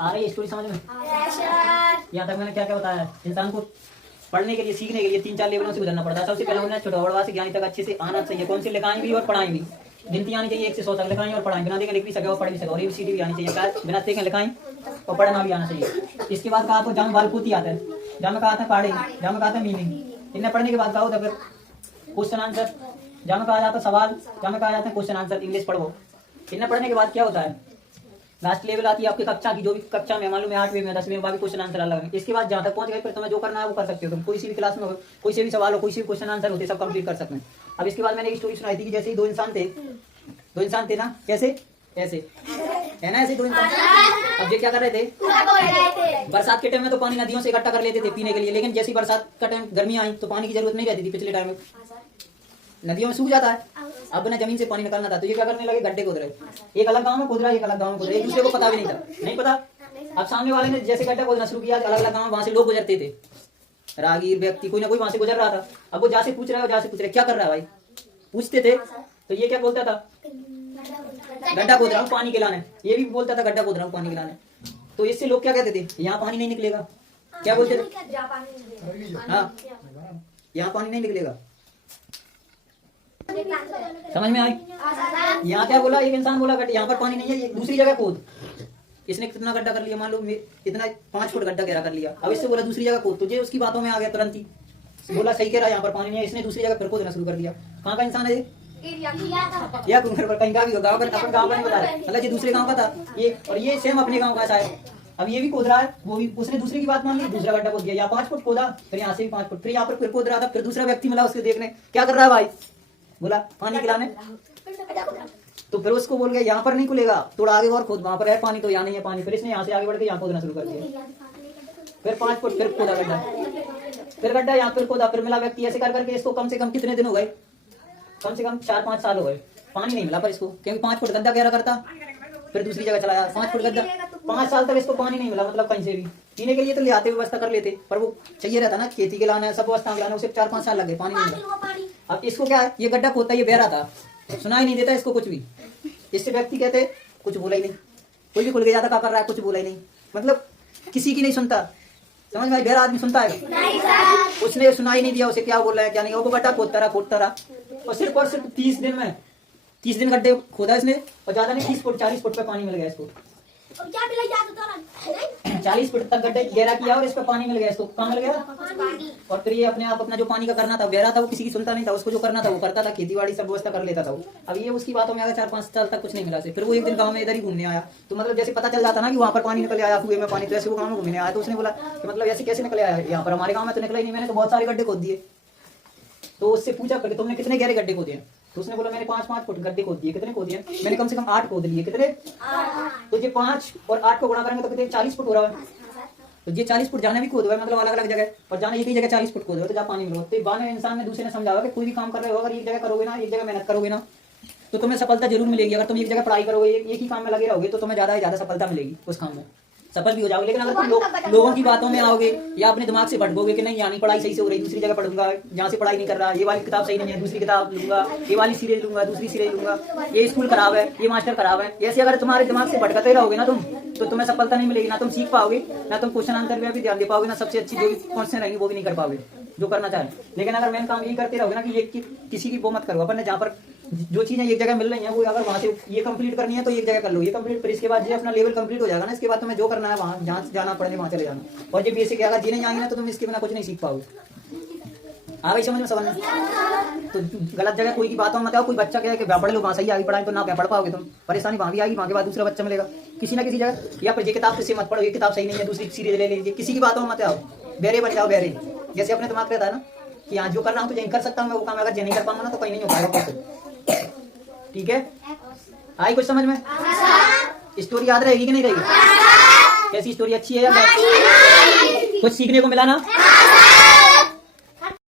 आ रही है स्टोरी समझ में? यहाँ तक मैंने क्या क्या बताया है। इंसान को पढ़ने के लिए, सीखने के लिए 3-4 लेवलों से गुजरना पड़ता है। सबसे पहले उन्हें छोटा बड़वा से ज्ञानी तक अच्छे से आना चाहिए। कौन से लिखाएं भी और पढ़ाएं भी। गिनती आनी चाहिए 1 से 100 तक लिखाएं और पढ़ाएं। बिना देखे लिख भी सके और पढ़ भी सके। और ABCD भी आनी चाहिए। क्या बिना देखे लिखाएं और पढ़ना भी आना चाहिए। इसके बाद कहा तो जहाँ बालपूती आता है, जहाँ में कहा था पढ़े, जहाँ में कहा था मीनिंग। इन्हें पढ़ने के बाद कहा होता फिर क्वेश्चन आंसर, जहाँ में कहा जाता है सवाल, जहाँ में कहा जाता है क्वेश्चन आंसर। इंग्लिश पढ़ो। इन्हें पढ़ने के बाद क्या होता है, लास्ट लेवल आती है आपकी कक्षा की। जो भी कक्षा में मालूम है 8वीं में 10वीं में क्वेश्चन आंसर अलग है। इसके बाद जहाँ तक पहुंच गए फिर तुम्हें जो करना है वो कर सकते हो। तुम कोई सी भी क्लास में हो, कोई से भी सवाल हो, कोई से भी क्वेश्चन आंसर होते सब कंप्लीट कर सकते हैं। अब इसके बाद मैंने एक स्टोरी सुनाई थी कि जैसे ही दो इंसान थे ना, कैसे ऐसे है ना, ऐसे 2 इंसान। अब ये क्या कर रहे थे, बरसात के टाइम में तो पानी नदियों से इकट्ठा कर लेते थे पीने के लिए। लेकिन जैसी बरसात का टाइम, गर्मी आई तो पानी की जरूरत नहीं रहती थी। पिछले टाइम में नदियों में सूख जाता है। अब ना जमीन से पानी निकालना था तो ये क्या करने लगे, गड्ढे खोद रहे। एक अलग गांव में खोद रहा है, एक अलग गांव में खोद रहा है। एक दूसरे को पता भी नहीं था, नहीं पता। अब सामने वाले ने जैसे गड्ढा खोदना शुरू किया, अलग अलग गांव, वहां से लोग गुजरते थे, राहगीर व्यक्ति कोई ना कोई वहां से गुजर रहा था। अब वो जहाँ से पूछ रहा है क्या कर रहा है भाई, पूछते थे तो ये क्या बोलता था, गड्ढा खोद रहा हूँ पानी के लाने। ये भी बोलता था गड्ढा खोद रहा हूँ पानी के लाने। तो इससे लोग क्या कहते थे, यहाँ पानी नहीं निकलेगा। क्या बोलते थे, हाँ यहाँ पानी नहीं निकलेगा। समझ में आई? यहाँ क्या बोला, एक इंसान बोला यहाँ पर पानी नहीं है, ये दूसरी जगह खोद। इसने कितना गड्ढा कर लिया, मान लो इतना 5 फुट गड्ढा गहरा कर लिया। अब इससे बोला दूसरी जगह खोद, तुझे उसकी बातों में आ गया तुरंत ही। बोला सही कह रहा है, यहाँ पर पानी नहीं है। इसने दूसरी जगह फिर खोदना शुरू कर दिया। कहाँ का इंसान है या कहीं का भी गाँव का, अपन गाँव का नहीं बता रहे, मतलब ये दूसरे गाँव का था ये, और ये सेम अपने गाँव का शायद। अब ये भी खोद रहा है, वो भी उसने दूसरे की बात मान ली, दूसरा गड्ढा खोद दिया। यहाँ 5 फुट खोदा, फिर यहाँ से भी 5 फुट, फिर यहाँ पर फिर खोद रहा था। फिर दूसरा व्यक्ति मिला उसके देखने, क्या कर रहा है भाई, बोला पानी खिलाने। तो फिर उसको बोल गया यहाँ पर नहीं खुलेगा, थोड़ा आगे और खोद, वहां पर है पानी तो यहाँ नहीं है पानी। फिर इसने यहाँ से आगे बढ़ के यहाँ खोदना शुरू कर दिया। फिर 5 फुट फिर खोदा गड्ढा, फिर गड्ढा यहाँ फिर खोदा, फिर मिला व्यक्ति। ऐसे कर करके इसको कम से कम कितने दिन हो गए, कम से कम 4-5 साल हो गए, पानी नहीं मिला पर इसको, क्योंकि 5 फुट गड्ढा गहरा करता। फिर दूसरी जगह चला गया, 5 फुट गड्ढा, 5 साल तक इसको पानी नहीं मिला। मतलब कहीं से भी पीने के लिए तो ले आते, व्यवस्था कर लेते, पर वो चाहिए रहता ना, खेती के लाना सब व्यवस्था लाना, उसे 4-5 साल लग गए, पानी नहीं मिला। अब इसको क्या है, ये गड्ढा खोदता, ये बह रहा था, सुनाई नहीं देता इसको कुछ भी। इससे व्यक्ति कहते कुछ बोला ही नहीं, कोई भी खुल के जाता क्या कर रहा है, कुछ बोला ही नहीं, मतलब किसी की नहीं सुनता। समझ में, बहरा आदमी सुनता है, उसने सुनाई नहीं दिया उसे क्या बोल रहा है क्या नहीं। वो गड्ढा खोदता रहा और सिर्फ 30 दिन गड्ढे खोदा इसने, और ज्यादा नहीं 30 फुट 40 फुट पे पानी मिल गया इसको। 40 फुट तक गड्ढे गहरा किया और इस पे पानी मिल गया इसको। कहाँ मिल गया, और फिर ये अपने आप अपना जो पानी का करना था, बह रहा था, वो किसी की सुनता नहीं था। उसको जो करना था वो करता था, खेती बाड़ी सब व्यवस्था कर लेता था वो। अब ये उसकी बातों में आगे 4-5 साल तक कुछ नहीं मिला से। फिर वो एक दिन गाँव में इधर ही घूमने आया, तो मतलब जैसे पता चल जाता ना कि वहाँ पर पानी निकल आया, कुएं में पानी, तो ऐसे वो गाँव में घूमने आया। तो उसने बोला कि मतलब ऐसे कैसे निकल आया यहाँ पर, हमारे गाँव में तो निकला ही नहीं, मैंने तो बहुत सारे गड्ढे खोद दिए। तो उससे पूछा करके तुमने कितने गहरे गड्ढे खोदे हैं, तो उसने बोला मैंने 5-5 फुट गड्ढे खोद दिए। कितने खोद दिए, मैंने कम से कम 8 खोद लिए। कितने, तो ये 5 और 8 को गुणा करेंगे तो कितने, 40 फुट हो रहा है। तो ये 40 फुट जाने भी खोद हुआ है, मतलब अलग अलग जगह, और जाने एक ही जगह 40 फुट खोद हुआ, तो जहाँ पानी मिला। तो बाद में इंसान ने दूसरे ने समझाया कि कोई भी काम कर रहे हो, अगर एक जगह करोगे ना, एक जगह मेहनत करोगे ना, तो तुम्हें सफलता जरूर मिलेगी। अगर तुम एक जगह पढ़ाई करोगे, एक ही काम में लगे रहोगे, तो तुम्हें ज्यादा से ज्यादा सफलता मिलेगी, उस काम में सफल भी हो जाओगे। लेकिन अगर तुम लोगों की बातों में आओगे या अपने दिमाग से भटकोगे कि नहीं यहाँ नहीं पढ़ाई सही से हो रही, दूसरी जगह पढ़ूंगा, जहाँ से पढ़ाई नहीं कर रहा, ये वाली किताब सही नहीं है, दूसरी किताब लूंगा, ये वाली सीरीज लूंगा, दूसरी सीरीज लूंगा, ये स्कूल खराब है, ये मास्टर खराब है, ऐसे अगर तुम्हारे दिमाग से भटकते रहोगे ना तुम, तो तुम्हें सफलता नहीं मिलेगी। ना तुम सीख पाओगे, ना तुम क्वेश्चन आंसर में भी ध्यान दे पाओगे, ना सबसे अच्छी जो भी क्वेश्चन रहेंगे वो भी नहीं कर पाओगे जो करना चाहे। लेकिन अगर मेन काम यही करते रहोगे ना कि किसी की वो मत करो, अपन ने जहाँ पर जो चीजें एक जगह मिल रही हैं वो अगर वहां से ये कंप्लीट करनी है तो एक जगह कर लो, ये कंप्लीट, फिर इसके बाद ये अपना लेवल कंप्लीट हो जाएगा ना, इसके बाद तुम्हें जो करना है वहां जहाँ जाना पड़ेगा वहां चले जाना। और ये बेसिक अगर जी नहीं जाएंगे ना तो तुम इसके बिना कुछ नहीं सीख पाओगे। आ गई समझ में, समझ में? तो गलत जगह कोई की बातों में मत आओ। कोई बच्चा कहे कि पढ़ लो, वहां सही आगे पढ़ाई तो ना पढ़ पाओगे तुम, परेशानी वहां भी आएगी, वहां के बाद दूसरा बच्चा मिलेगा किसी ना किसी जगह। या फिर ये किताब से मत पढ़ो, ये किताब सही नहीं है, दूसरी सीरीज ले लीजिए, किसी की बातों में मत आओ, बेरे बन जाओ बेरे। जैसे अपने दिमाग रहता है ना कि यहाँ जो कर रहा हूँ तो यही कर सकता हूँ मैं, वो काम अगर ये नहीं कर पाऊंगा ना तो कहीं नहीं हो पाएगा। ठीक है, आई कुछ समझ में? स्टोरी याद रहेगी कि नहीं रहेगी? कैसी स्टोरी, अच्छी है या कुछ सीखने को मिला ना?